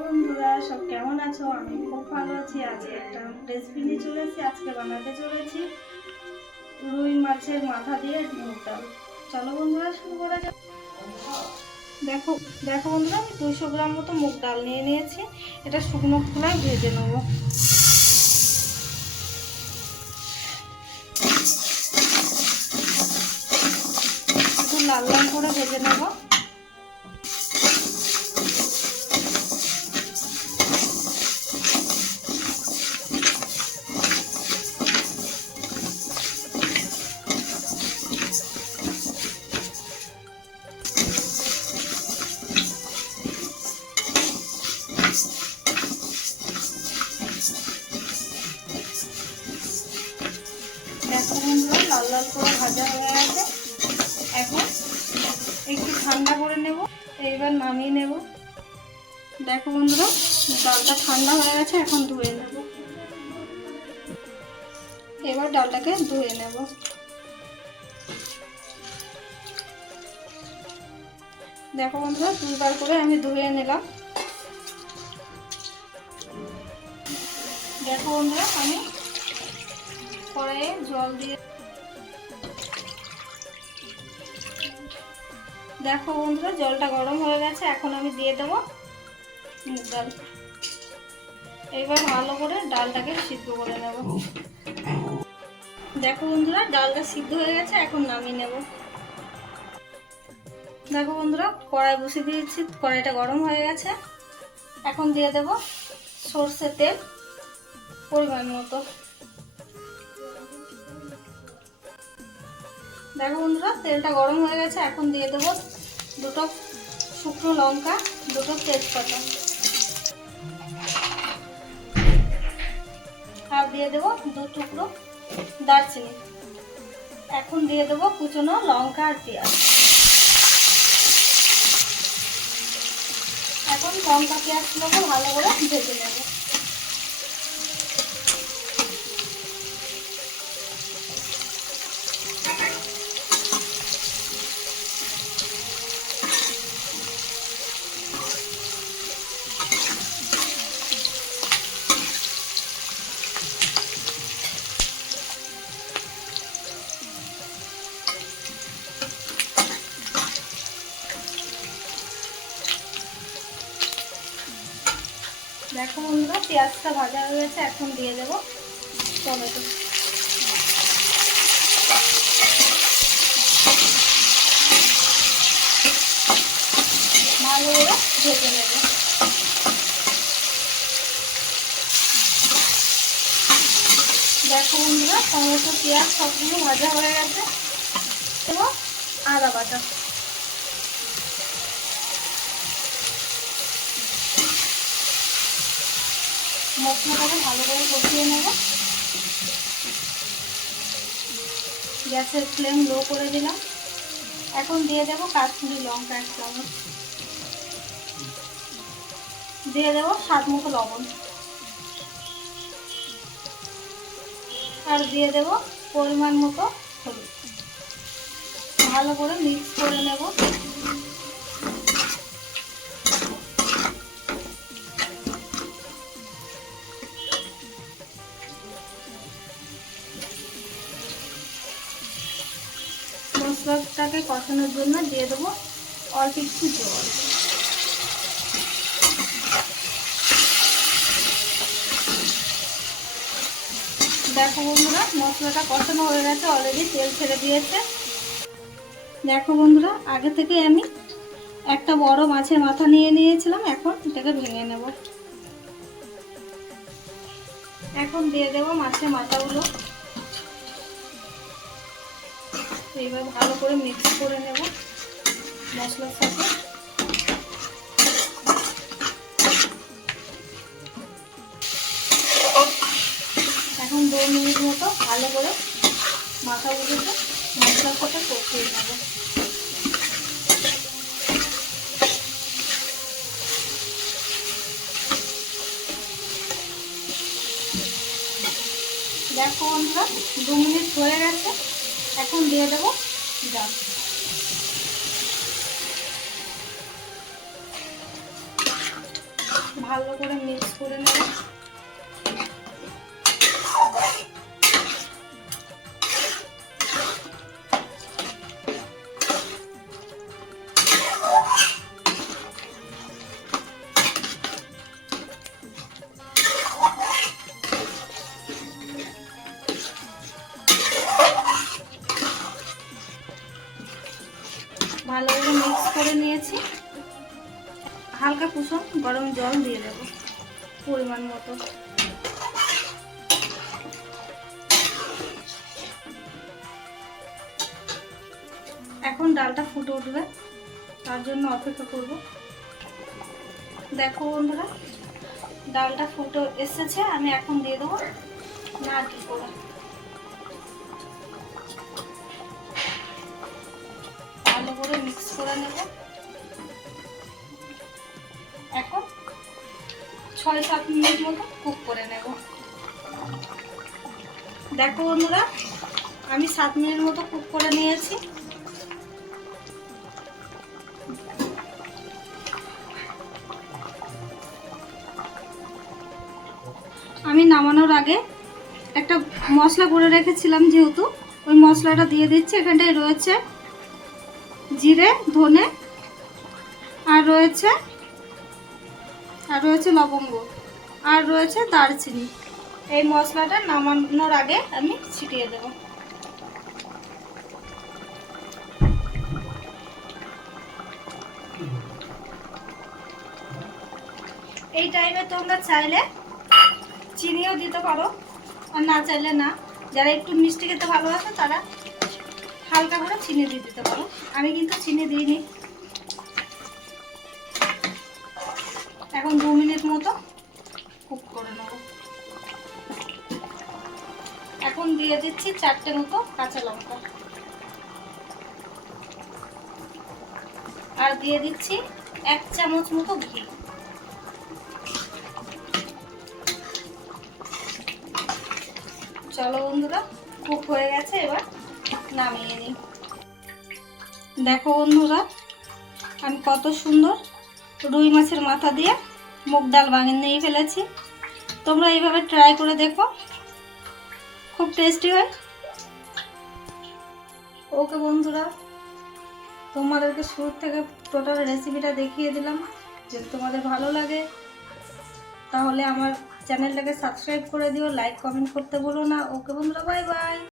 বন্ধুরা, সব কেমন আছো? আমি খুব ভালো আছি। আজকে একটা রেসিপি নিয়ে চলে এসেছি। আজকে বানাতে চলেছি রুই মাছের মাথা দিয়ে মুগ ডাল। চলো বন্ধুরা, শুরু করা যাক। দেখো দেখো বন্ধুরা, আমি দুশো গ্রাম মতো মুগ ডাল নিয়ে নিয়েছি। এটা শুকনো খোলায় ভেজে নেব। লাল লাল করে ভেজে নেব। লাল করে ভাজা হয়ে গেছে। এখন একটু ঠান্ডা করে নেব, এইবার নামিয়ে নেব। দেখো বন্ধুরা, ডালটা ঠান্ডা হয়ে গেছে, এখন ধুয়ে নেব। এবার ডালটাকে ধুয়ে নেব। দেখো বন্ধুরা, দুইবার করে আমি ধুয়ে নিলাম। দেখো বন্ধুরা, আমি কড়াইয়ে জল দিয়ে দেখো বন্ধুরা, জলটা গরম হয়ে গেছে, এখন আমি দিয়ে দেবো মুগ ডাল। এইবার ভালো করে ডালটাকে সিদ্ধ করে নেব। দেখো বন্ধুরা, ডালটা সিদ্ধ হয়ে গেছে, এখন নামিয়ে নেব। দেখো বন্ধুরা, কড়াই বসিয়ে দিয়েছি, কড়াইটা গরম হয়ে গেছে। এখন দিয়ে দেব সর্ষের তেল, পরিমাণ মতো। দেখো বন্ধুরা, তেলটা গরম হয়ে গেছে, এখন দিয়ে দেবো দুটো শুকনো লঙ্কা, দুটো তেজপাতা। আর দিয়ে দেবো দু টুকরো দারচিনি। এখন দিয়ে দেবো কুচনো লঙ্কা আর পেঁয়াজ। এখন লঙ্কা পেঁয়াজগুলোকে ভালো করে ভেজে নেব। দেখো বন্ধুরা, পেঁয়াজটা ভাজা হয়ে গেছে, এখন দিয়ে দেব। টমেটো ভালো করে ভেজে নেব। দেখো বন্ধুরা, টমেটো, পেঁয়াজ সবগুলো ভাজা হয়ে গেছে। এবং আদা বাটা। মশলাটাকে ভালো করে কষিয়ে নেব। গ্যাসের ফ্লেম লো করে দিলাম। এখন দিয়ে দেব কাশ্মীরি লঙ্কা এক চামচ। দিয়ে দেবো স্বাদ মতো লবণ। আর দিয়ে দেব পরিমাণ মতো হলুদ। ভালো করে মিক্স করে নেব। জন্য দিয়ে দেবো অল্প একটু জল। দেখো বন্ধুরা, মশলাটা কষানো হয়ে গেছে অলরেডি তেল ছেড়ে দিয়েছে। দেখো বন্ধুরা, আগে থেকে আমি একটা বড় মাছের মাথা নিয়ে নিয়েছিলাম, এখন এটাকে ভেঙে নেব। এখন দিয়ে দেবো মাছের মাথাগুলো। এইবার ভালো করে মিক্স করে নেব মশলার সাথে। এখন দু মিনিট মতো ভালো করে মাথাগুলোকে মশলার সাথে কষিয়ে নেব। দেখো বন্ধুরা দু মিনিট হয়ে গেছে। এখন দিয়ে দেবো ডাল ভালো করে মিক্স করে নেব। ভালো করে মিক্স করে নিয়েছি। হালকা কুসুম, গরম জল দিয়ে দেবো পরিমাণ মতো। এখন ডালটা ফুটে উঠবে, তার জন্য অপেক্ষা করব। দেখো বন্ধুরা, ডালটা ফুটে এসেছে, আমি এখন দিয়ে দেবো নারকেল কোড়া ভালো করে মিক্স করে নেব। এখন ছয় সাত মিনিট মতো কুক করে নেব। দেখো বন্ধুরা, আমি সাত মিনিট মতো কুক করে নিয়েছি। আমি নামানোর আগে একটা মশলা করে রেখেছিলাম যেহেতু, ওই মশলাটা দিয়ে দিচ্ছি, এখানটায় রয়েছে জিরে, ধনে, আর রয়েছে আর রয়েছে লবঙ্গ, আর রয়েছে দারচিনি। এই মশলাটা নামানোর আগে আমি ছিটিয়ে দেব। এই টাইমে তোমরা চাইলে চিনিও দিতে পারো, আর না চাইলে না। যারা একটু মিষ্টি খেতে ভালোবাসে তারা চিনি দিয়ে দিতে পারো। আমি কিন্তু চিনি দিইনি। এখন দু মিনিট মতো কুক করে নেব। এখন দিয়ে দিচ্ছি চারটে মতো কাঁচা লঙ্কা। আর দিয়ে দিচ্ছি এক চামচ মতো ঘি। চলো বন্ধুরা, কুক হয়ে গেছে, এবার নামিয়ে নিই। দেখো বন্ধুরা, আমি কত সুন্দর রুই মাছের মাথা দিয়ে মুগ ডাল বানিয়ে নিয়ে ফেলেছি। তোমরা এইভাবে ট্রাই করে দেখো, খুব টেস্টি হয়। ওকে বন্ধুরা, তোমাদেরকে শুরু থেকে টোটাল রেসিপিটা দেখিয়ে দিলাম। যদি তোমাদের ভালো লাগে, তাহলে আমার চ্যানেলটাকে সাবস্ক্রাইব করে দিও লাইক কমেন্ট করতে বলো না। ওকে বন্ধুরা বাই বাই